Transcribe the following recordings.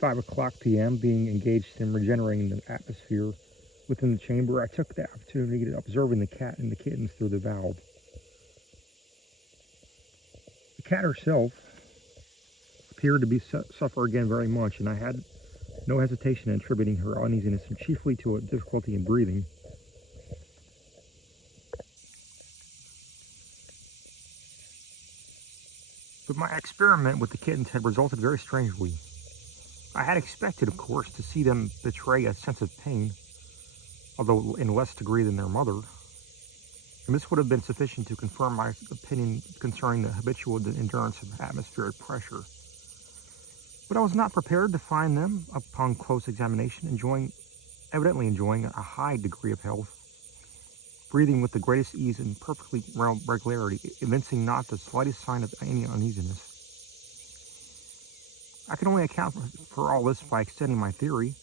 5 o'clock p.m., being engaged in regenerating the atmosphere within the chamber, I took the opportunity to observing the cat and the kittens through the valve. The cat herself appeared to be suffer again very much, and I had no hesitation in attributing her uneasiness chiefly to a difficulty in breathing. But my experiment with the kittens had resulted very strangely. I had expected, of course, to see them betray a sense of pain, although in less degree than their mother, and this would have been sufficient to confirm my opinion concerning the habitual endurance of atmospheric pressure. But I was not prepared to find them, upon close examination, evidently enjoying a high degree of health, breathing with the greatest ease and perfectly regularity, evincing not the slightest sign of any uneasiness. I can only account for all this by extending my theory,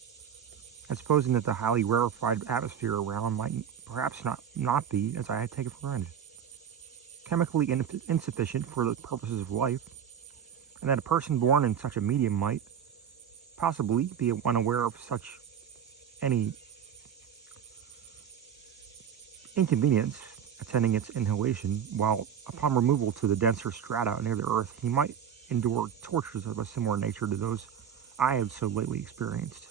and supposing that the highly rarefied atmosphere around might perhaps not be, as I had taken for granted, chemically insufficient for the purposes of life, and that a person born in such a medium might possibly be unaware of such any inconvenience attending its inhalation, while upon removal to the denser strata near the earth, he might endure tortures of a similar nature to those I have so lately experienced.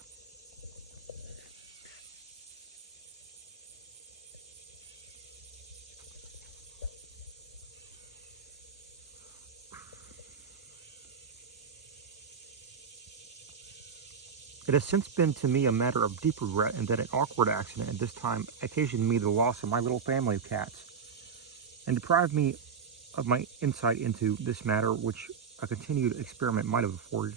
It has since been to me a matter of deep regret, and that an awkward accident at this time occasioned me the loss of my little family of cats, and deprived me of my insight into this matter, which a continued experiment might have afforded.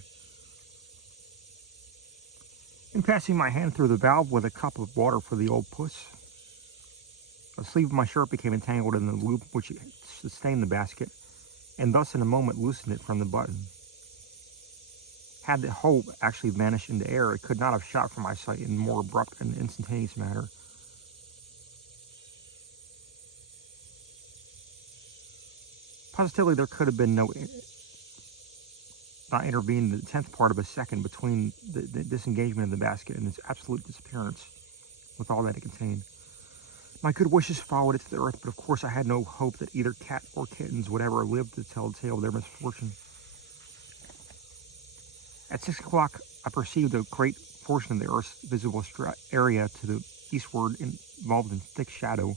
In passing my hand through the valve with a cup of water for the old puss, a sleeve of my shirt became entangled in the loop which sustained the basket, and thus in a moment loosened it from the button. Had the whole actually vanished into air, it could not have shot from my sight in a more abrupt and instantaneous manner. Positively, there could have been not intervened the 10th part of a second between the disengagement of the basket and its absolute disappearance with all that it contained. My good wishes followed it to the earth, but of course I had no hope that either cat or kittens would ever live to tell the tale of their misfortune. At 6 o'clock, I perceived a great portion of the Earth's visible area to the eastward involved in thick shadow,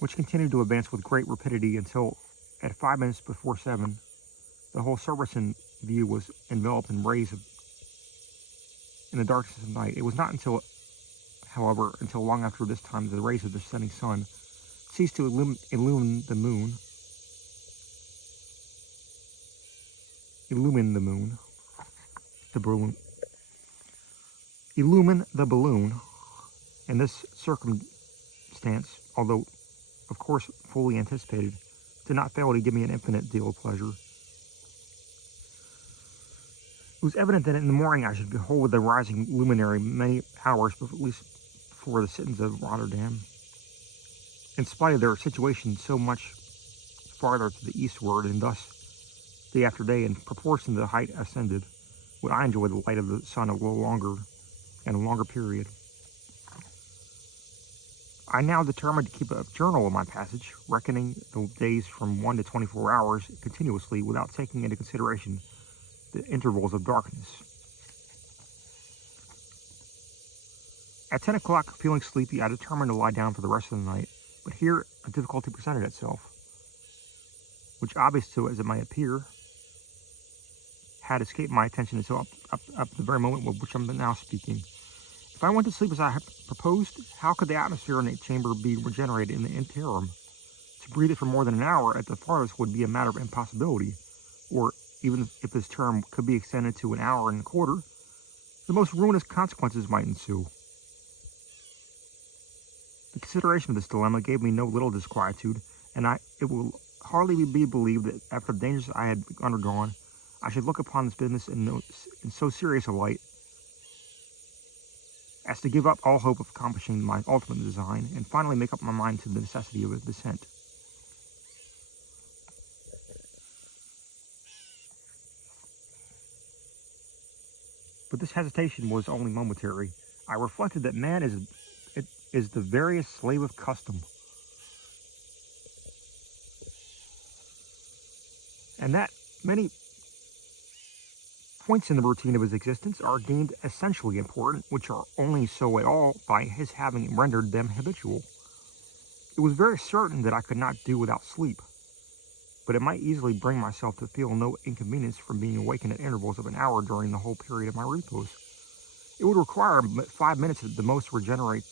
which continued to advance with great rapidity until, at 5 minutes before 7, the whole surface in view was enveloped in rays in the darkness of night. It was not until long after this time that the rays of the setting sun ceased to illumine the moon, illumine the balloon, and this circumstance, although of course fully anticipated, did not fail to give me an infinite deal of pleasure. It was evident that in the morning I should behold the rising luminary many hours at least before the citizens of Rotterdam, in spite of their situation so much farther to the eastward, and thus day after day, in proportion to the height ascended, would I enjoy the light of the sun a little longer and a longer period. I now determined to keep a journal of my passage, reckoning the days from 1 to 24 hours continuously without taking into consideration the intervals of darkness. At 10 o'clock, feeling sleepy, I determined to lie down for the rest of the night, but here a difficulty presented itself, which, obvious to it as it might appear, had escaped my attention until up the very moment with which I'm now speaking. If I went to sleep as I had proposed, how could the atmosphere in the chamber be regenerated in the interim? To breathe it for more than an hour at the farthest would be a matter of impossibility, or even if this term could be extended to an hour and a quarter, the most ruinous consequences might ensue. The consideration of this dilemma gave me no little disquietude, and it will hardly be believed that after the dangers I had undergone, I should look upon this business in so serious a light as to give up all hope of accomplishing my ultimate design, and finally make up my mind to the necessity of a descent. But this hesitation was only momentary. I reflected that man is the veriest slave of custom, and that many points in the routine of his existence are deemed essentially important, which are only so at all by his having rendered them habitual. It was very certain that I could not do without sleep, but it might easily bring myself to feel no inconvenience from being awakened at intervals of an hour during the whole period of my repose. It would require 5 minutes at the most to regenerate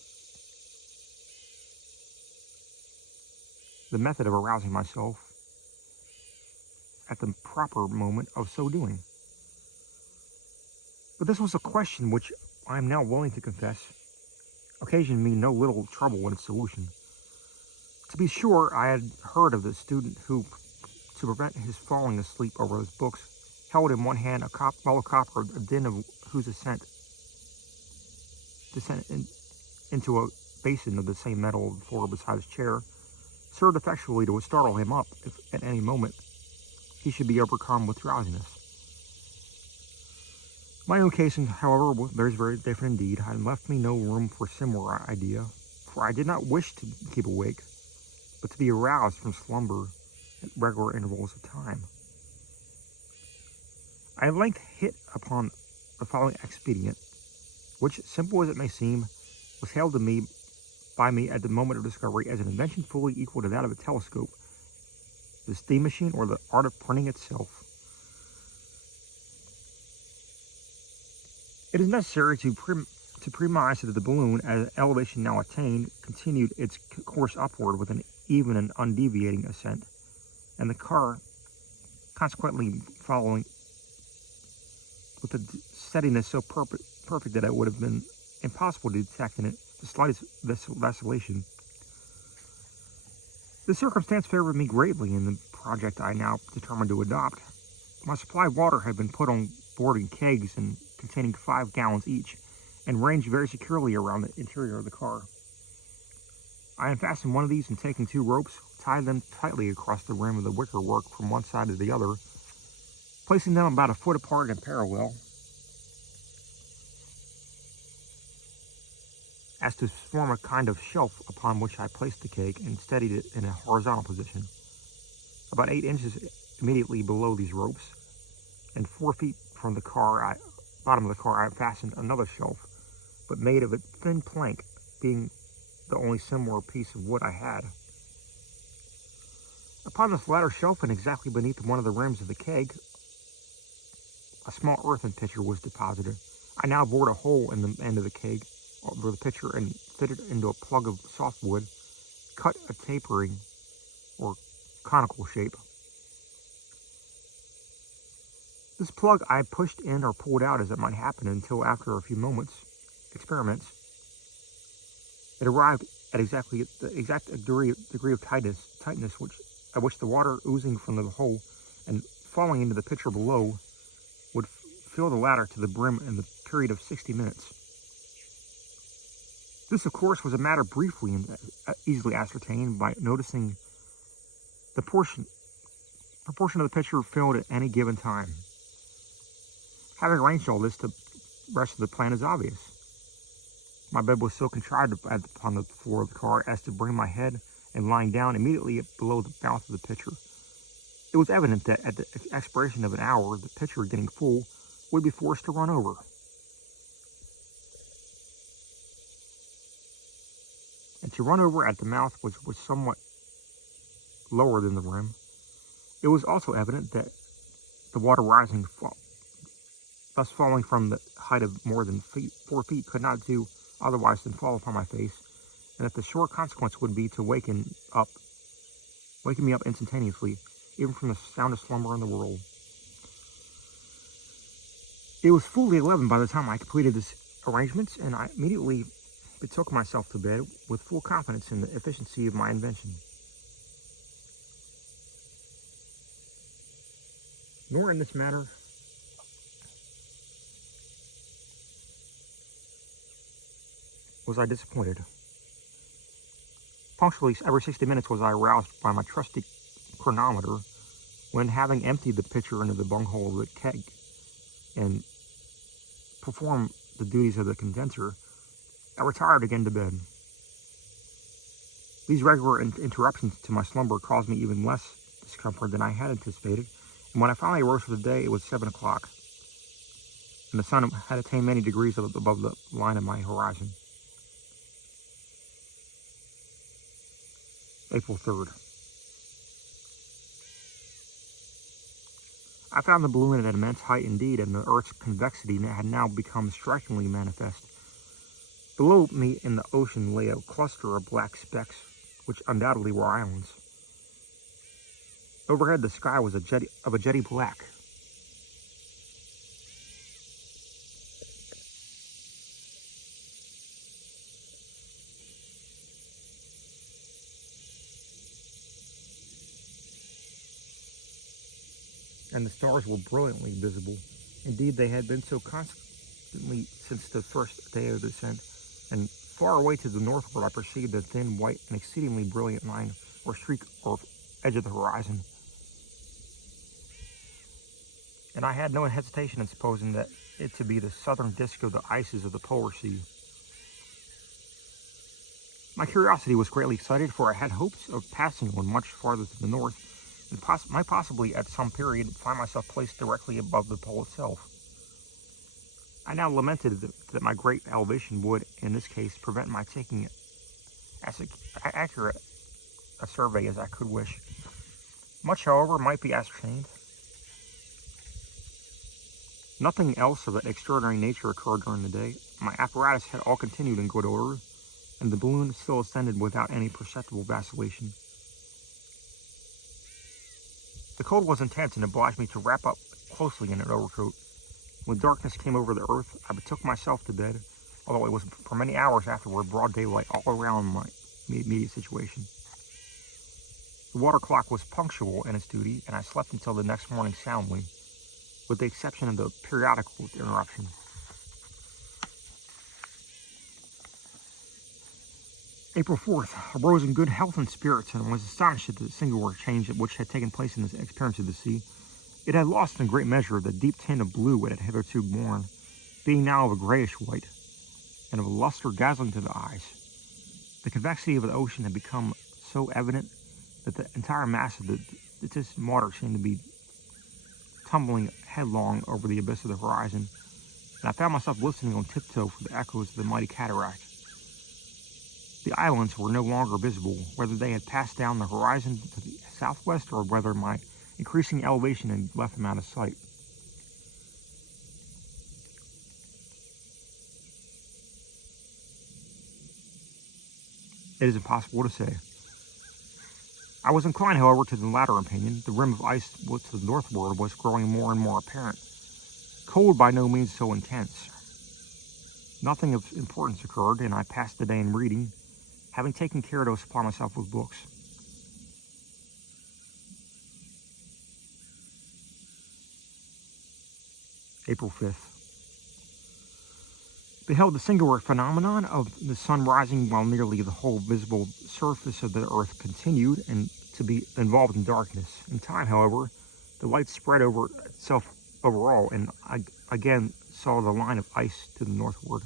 the method of arousing myself at the proper moment of so doing. But this was a question which I am now willing to confess occasioned me no little trouble in its solution. To be sure, I had heard of the student who, to prevent his falling asleep over his books, held in one hand a bottle of copper, a din of whose descent into a basin of the same metal on the floor beside his chair, served effectually to startle him up if at any moment he should be overcome with drowsiness. My own case, however, was very different indeed, and left me no room for similar idea, for I did not wish to keep awake, but to be aroused from slumber at regular intervals of time. I at length hit upon the following expedient, which, simple as it may seem, was hailed by me at the moment of discovery as an invention fully equal to that of a telescope, the steam machine, or the art of printing itself. It is necessary to premise that the balloon, at the elevation now attained, continued its course upward with an even and undeviating ascent, and the car consequently following with a steadiness so perfect that it would have been impossible to detect in it the slightest vacillation. This circumstance favored me greatly in the project I now determined to adopt. My supply of water had been put on board in kegs and containing 5 gallons each, and ranged very securely around the interior of the car. I unfastened one of these and, taking 2 ropes, tied them tightly across the rim of the wicker work from one side to the other, placing them about a foot apart and parallel, as to form a kind of shelf upon which I placed the keg and steadied it in a horizontal position. About 8 inches immediately below these ropes, and 4 feet from the bottom of the car, I fastened another shelf, but made of a thin plank, being the only similar piece of wood I had. Upon this latter shelf, and exactly beneath one of the rims of the keg, a small earthen pitcher was deposited. I now bored a hole in the end of the keg over the pitcher and fitted into a plug of softwood, cut a tapering or conical shape. This plug I pushed in or pulled out as it might happen until, after a few moments' experiments, it arrived at the exact degree of tightness at which the water oozing from the hole and falling into the pitcher below would fill the latter to the brim in the period of 60 minutes. This, of course, was a matter briefly and easily ascertained by noticing the proportion of the pitcher filled at any given time. Having arranged all this, the rest of the plan is obvious. My bed was so contrived upon the floor of the car as to bring my head and lying down immediately below the mouth of the pitcher. It was evident that at the expiration of an hour, the pitcher, getting full, would be forced to run over. And to run over at the mouth was somewhat lower than the rim. It was also evident that the water rising, thus falling from the height of more than 4 feet, could not do otherwise than fall upon my face, and that the sure consequence would be to waken me up instantaneously, even from the soundest slumber in the world. It was fully 11 by the time I completed these arrangements, and I immediately betook myself to bed with full confidence in the efficiency of my invention. Nor in this matter was I disappointed. Punctually every 60 minutes was I aroused by my trusty chronometer, when, having emptied the pitcher into the bunghole of the keg and perform the duties of the condenser, I retired again to bed. These regular interruptions to my slumber caused me even less discomfort than I had anticipated, and when I finally arose for the day, it was 7 o'clock, and the sun had attained many degrees above the line of my horizon. April 3rd. I found the balloon at an immense height indeed, and the Earth's convexity had now become strikingly manifest. Below me in the ocean lay a cluster of black specks, which undoubtedly were islands. Overhead, the sky was of a jetty black. And the stars were brilliantly visible. Indeed, they had been so constantly since the first day of the descent, and far away to the northward I perceived a thin, white, and exceedingly brilliant line or streak or edge of the horizon. And I had no hesitation in supposing that it to be the southern disk of the ices of the polar sea. My curiosity was greatly excited, for I had hopes of passing one much farther to the north, and might possibly at some period find myself placed directly above the pole itself. I now lamented that my great elevation would, in this case, prevent my taking as accurate a survey as I could wish. Much, however, might be ascertained. Nothing else of an extraordinary nature occurred during the day. My apparatus had all continued in good order, and the balloon still ascended without any perceptible vacillation. The cold was intense and obliged me to wrap up closely in an overcoat. When darkness came over the earth, I betook myself to bed, although it was for many hours afterward broad daylight all around my immediate situation. The water clock was punctual in its duty, and I slept until the next morning soundly, with the exception of the periodical interruption. April 4th, I arose in good health and spirits, and was astonished at the singular change which had taken place in the experience of the sea. It had lost in great measure the deep tint of blue it had hitherto borne, being now of a grayish white, and of a luster dazzling to the eyes. The convexity of the ocean had become so evident that the entire mass of the distant water seemed to be tumbling headlong over the abyss of the horizon, and I found myself listening on tiptoe for the echoes of the mighty cataract. The islands were no longer visible, whether they had passed down the horizon to the southwest or whether my increasing elevation had left them out of sight. It is impossible to say. I was inclined, however, to the latter opinion. The rim of ice to the northward was growing more and more apparent. Cold by no means so intense. Nothing of importance occurred, and I passed the day in reading, having taken care to supply myself with books. April 5th. Beheld the singular phenomenon of the sun rising while nearly the whole visible surface of the earth continued and to be involved in darkness. In time, however, the light spread over itself overall, and I again saw the line of ice to the northward.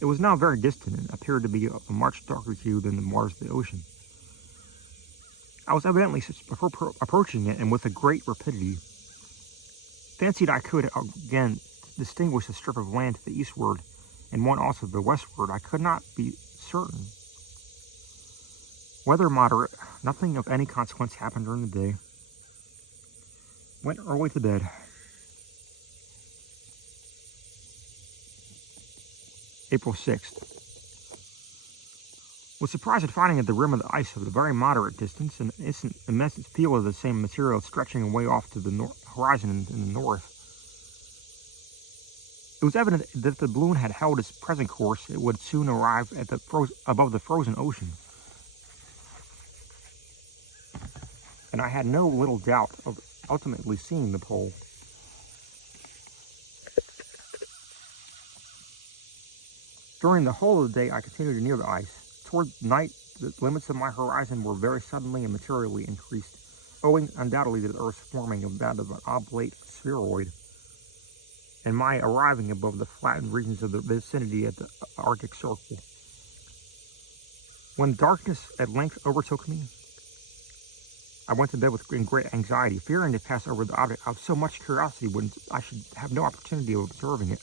It was now very distant and appeared to be of a much darker hue than the waters of the ocean. I was evidently approaching it, and with a great rapidity. Fancied I could again distinguish a strip of land to the eastward, and one also to the westward. I could not be certain. Weather moderate, nothing of any consequence happened during the day. Went early to bed. April 6th. Was surprised at finding at the rim of the ice of a very moderate distance an immense field of the same material stretching away off to the horizon in the north. It was evident that if the balloon had held its present course, it would soon arrive at above the frozen ocean. And I had no little doubt of ultimately seeing the pole. During the whole of the day, I continued near the ice. Toward night, the limits of my horizon were very suddenly and materially increased, owing undoubtedly to the Earth's forming of that of an oblate spheroid. and my arriving above the flattened regions of the vicinity at the Arctic Circle. When darkness at length overtook me, I went to bed in great anxiety, fearing to pass over the object out of so much curiosity when I should have no opportunity of observing it.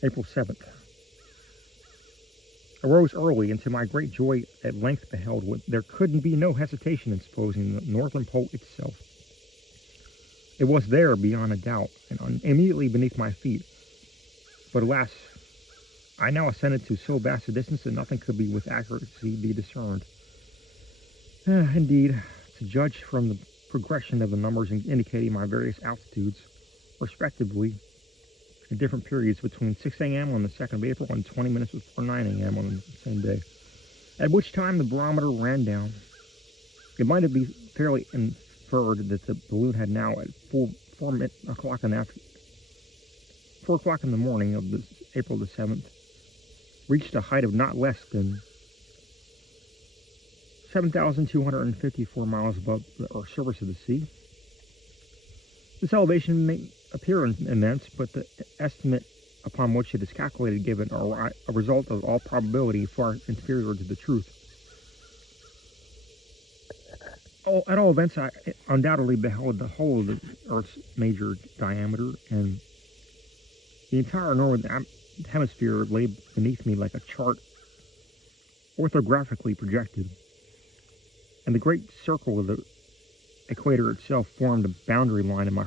April 7th. Arose early, and to my great joy at length beheld what there could be no hesitation in supposing the northern pole itself. It was there beyond a doubt, and immediately beneath my feet. But alas, I now ascended to so vast a distance that nothing could be with accuracy be discerned. Indeed, to judge from the progression of the numbers indicating my various altitudes, respectively, at different periods between 6 a.m. on the 2nd of April and 20 minutes before 9 a.m. on the same day, at which time the barometer ran down. It might have been fairly inferred that the balloon had now at 4 o'clock in the morning of April the 7th reached a height of not less than 7,254 miles above the surface of the sea. This elevation may appear immense, but the estimate upon which it is calculated gave it a result of all probability far inferior to the truth. At all events, I undoubtedly beheld the whole of the Earth's major diameter, and the entire northern hemisphere lay beneath me like a chart orthographically projected, and the great circle of the equator itself formed a boundary line in my